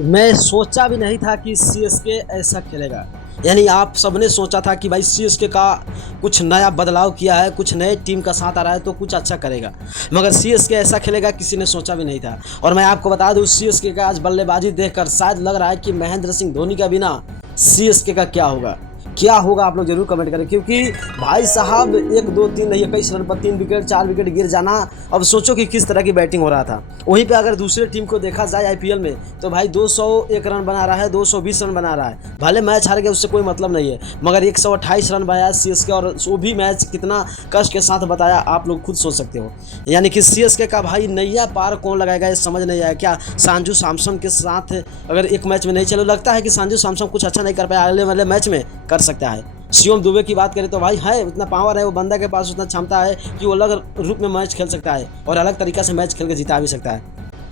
मैं सोचा भी नहीं था कि सीएसके ऐसा खेलेगा। यानी आप सबने सोचा था कि भाई सीएसके का कुछ नया बदलाव किया है, कुछ नए टीम का साथ आ रहा है तो कुछ अच्छा करेगा। मगर सीएसके ऐसा खेलेगा किसी ने सोचा भी नहीं था। और मैं आपको बता दूं सीएसके का आज बल्लेबाजी देखकर शायद लग रहा है कि महेंद्र सिंह धोनी के बिना सीएसके का क्या होगा। क्या होगा आप लोग जरूर कमेंट करें, क्योंकि भाई साहब 1 2 3 नहीं 21 रन पर 3 विकेट 4 विकेट गिर जाना। अब सोचो कि किस तरह की बैटिंग हो रहा था। वहीं पे अगर दूसरे टीम को देखा जाए आईपीएल में तो भाई 201 रन बना रहा है, 220 रन बना रहा है। भले मैच हार गया उससे कोई मतलब नहीं है, मगर 128 रन बनाया सीएसके, और वो भी मैच कितना कष्ट के साथ बताया आप लोग खुद सोच सकते हो। यानी कि सीएसके का भाई नैया पार कौन लगाएगा ये समझ नहीं आया। क्या संजू सैमसन के साथ अगर एक मैच में नहीं चलो, लगता है कि संजू सैमसन कुछ अच्छा नहीं कर पाया, अगले वाले मैच में कर सकता है। शिवम दुबे की बात करें तो भाई है उतना पावर है, वो बंदा के पास उतना क्षमता है कि वो अलग रूप में मैच खेल सकता है और अलग तरीका से मैच खेल के जिता भी सकता है।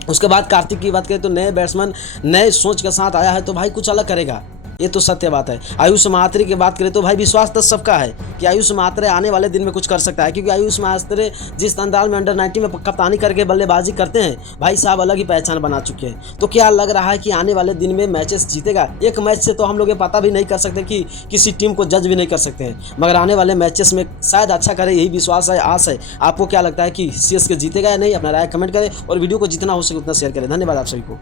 उसके बाद कार्तिक की बात करें तो नए बैट्समैन नए सोच के साथ आया है तो भाई कुछ अलग करेगा, ये तो सत्य बात है। आयुष महात्रे की बात करें तो भाई विश्वास तो सबका है कि आयुष महात्रे आने वाले दिन में कुछ कर सकता है, क्योंकि आयुष महात्रे जिस अंदाज में अंडर 19 में कप्तानी करके बल्लेबाजी करते हैं भाई साहब अलग ही पहचान बना चुके हैं। तो क्या लग रहा है कि आने वाले दिन में मैचेस जीतेगा। एक मैच से तो हम लोग ये पता भी नहीं कर सकते कि किसी टीम को जज भी नहीं कर सकते हैं, मगर आने वाले मैचेस में शायद अच्छा करे, यही विश्वास है, आस है। आपको क्या लगता है कि सीएसके जीतेगा या नहीं? अपना राय कमेंट करें और वीडियो को जितना हो सके उतना शेयर करें। धन्यवाद आप सभी को।